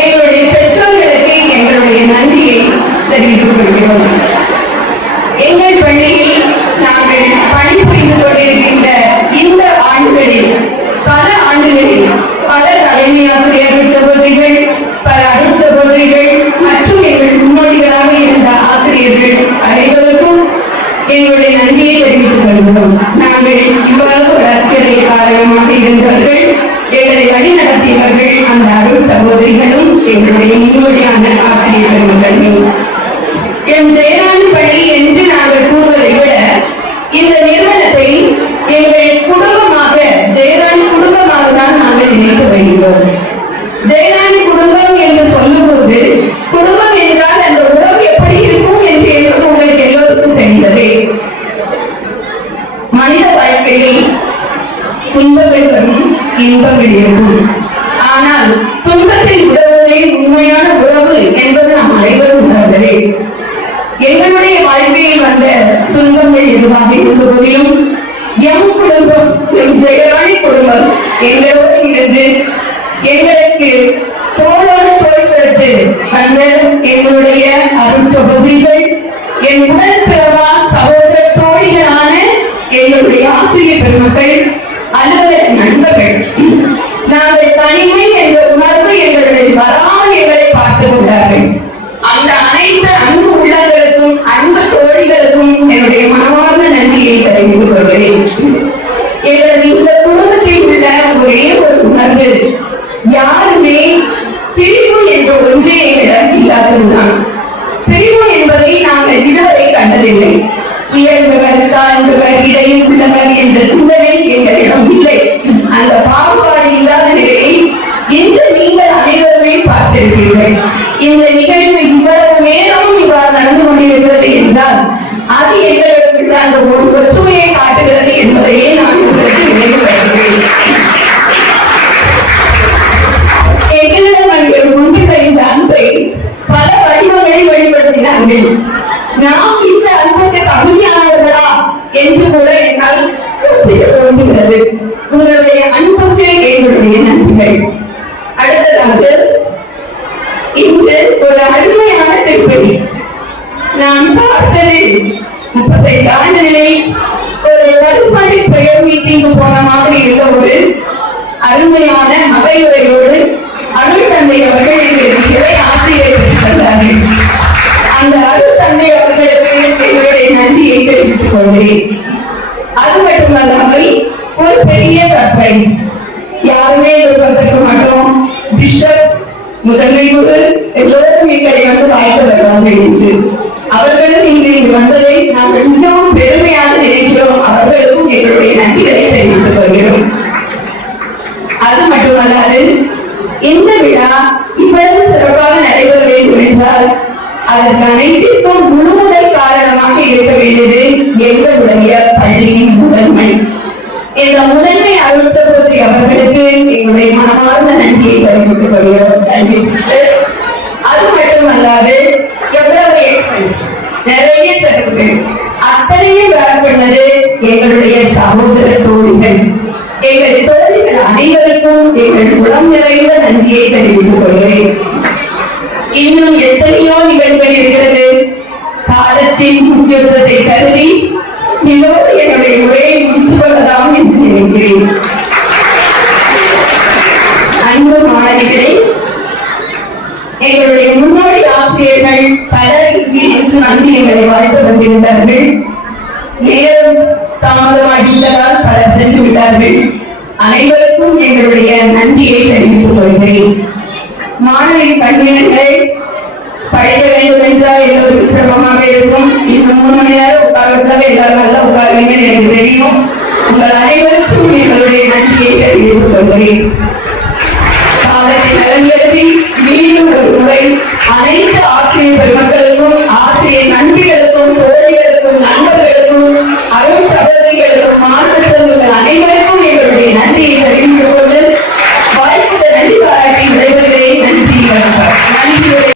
எங்களுடைய பெற்றோர்களுக்கு எங்களுடைய நன்றியை தெரிவித்துக் கொள்கிறோம் எங்கள் பள்ளியில் நாங்கள் பணிபுரிந்து கொண்டிருக்கின்ற இந்த ஆண்டுகளில் பல ஆண்டுகளில் பல தலைமை ஆசிரியர்கள் சகோதரிகள் பல அருட்சகோதரிகள் மற்றும் எங்கள் முன்னோடிகளாக இருந்த ஆசிரியர்கள் அனைவருக்கும் எங்களுடைய நன்றியை தெரிவித்துக் கொள்கிறோம் நாங்கள் எங்களுடைய எங்களுடைய இந்த நிறுவனத்தை குடும்பம் என்று சொல்லும் போது எப்படி இருக்கும் என்று எங்களுக்கு உங்களுக்கு எல்லோருக்கும் தெரிந்தது. மனித வாழ்க்கையில் துன்பங்கள் வரும் ஆனால் துன்பத்தில் உண்மையான உறவு என்பது நாம் அனைவரும் உணர்ந்ததே. எங்களுடைய வாழ்க்கையில் வந்த துன்பங்கள் எதுவாக இருந்த போதிலும் எம் குடும்பம் எம் ஜெயராணி குடும்பம் எங்களோடு இருந்து எங்களுக்கு தோளோடு தோள் கொடுத்து அந்த எங்களுடைய அருள் சகோதரிகள் என் உடல் பிறவா சகோதர தோழிகளான எங்களுடைய ஆசிரியர் பெருமக்கள் அலுவலக நண்பர்கள். என்ற சிந்தனை எங்களிடம் இல்லை. அந்த பாகுபாடு இல்லாத நிலையை இன்று நீங்கள் அனைவருமே பார்த்திருப்பீர்கள். இந்த நிகழ்வு இவ்வளவு நேரமும் இவ்வாறு நடந்து கொண்டிருக்கிறது என்றால் அது எங்களுக்கு அந்த ஒரு ஒற்றுமையை காட்டுகிறது என்பதையே நான் உங்களுக்கு நினைவுபடுத்துகிறேன் எங்களிடம் அவர்கள் கொண்டு இந்த அன்பை பல வடிவங்களில் வெளிப்படுத்தினார்கள். நாம் இந்த அன்புக்கு தகுதியானவர்களா என்று உங்களுடைய அன்புக்கு எங்களுடைய நன்றிகள். அடுத்ததாக இன்று ஒரு அருமையான திருப்பதி. நான் பார்த்தது முப்பத்தைந்து ஆண்டுகளை ஒரு கரிஸ்மாட்டிக் பிரேயர் மீட்டிங் போன மாதிரி இருந்த ஒரு அருமையான மகையுறையோடு அருள் தந்தை அவர்கள் எங்களுக்கு சிறை ஆசிரியர் தந்தார்கள். அந்த அருள் தந்தை அவர்களுக்கு எங்களுடைய நன்றியை தெரிவித்துக் கொள்கிறேன். அது மட்டுமல்லாமல் ஒரு பெரிய சர்ப்ரைஸ் யாருமே எதிர்பார்த்திருக்க மாட்டோம். பிஷப் முதன்மை குரு எல்லோரும் எங்களை வந்து வாய்ப்பு வருவார்கள் என்று அவர்களும் இங்கு இங்கு வந்ததை நாங்கள் மிகவும் பெருமையாக நினைக்கிறோம். அவர்களுக்கும் எங்களுடைய நன்றிகளை தெரிவித்துக் கொள்கிறோம். அது மட்டுமல்லாது இந்த விழா இவ்வளவு சிறப்பாக நடைபெற வேண்டும் என்றால் அதற்கு அனைத்திற்கும் முழுமுதல் காரணமாக இருக்க வேண்டியது எங்களுடைய பள்ளியின் முதன்மை. இந்த முதன்மை அருள் அவர்களுக்கு எங்களுடைய மனமார்ந்த நன்றியை தெரிவித்துக் கொள்கிறோம் நன்றி சிஸ்டர் அது மட்டுமல்லாது எவ்வளவு எக்ஸ்பென்ஸ் நிறைய செலவுகள். அத்தனையும் வரப்பட்டது எங்களுடைய சகோதர தோழிகள். எங்கள் தோழிகள் அனைவருக்கும் எங்கள் குளம் நிறைந்த நன்றியை தெரிவித்துக் கொள்கிறேன். எங்களை வாழ்த்து வந்திருந்தார்கள் நேரம் தாமதமாகிவிட்டதால் பலர் சென்று விட்டார்கள். அனைவருக்கும் எங்களுடைய நன்றியை தெரிவித்துக் கொள்கிறேன். மாணவி கண்ணினங்கள் படிக்க வேண்டும் என்றால் எல்லோருக்கும் சிரமமாக இருக்கும். இந்த மூணு மணி நேரம் உட்கார வச்சாலே எல்லாரும் நல்லா உட்காருவீங்க எனக்கு தெரியும். உங்கள் அனைவருக்கும் எங்களுடைய நன்றியை தெரிவித்துக் கொள்கிறேன். காலத்தை நலங்கருதி மீண்டும் ஒரு முறை அனைத்து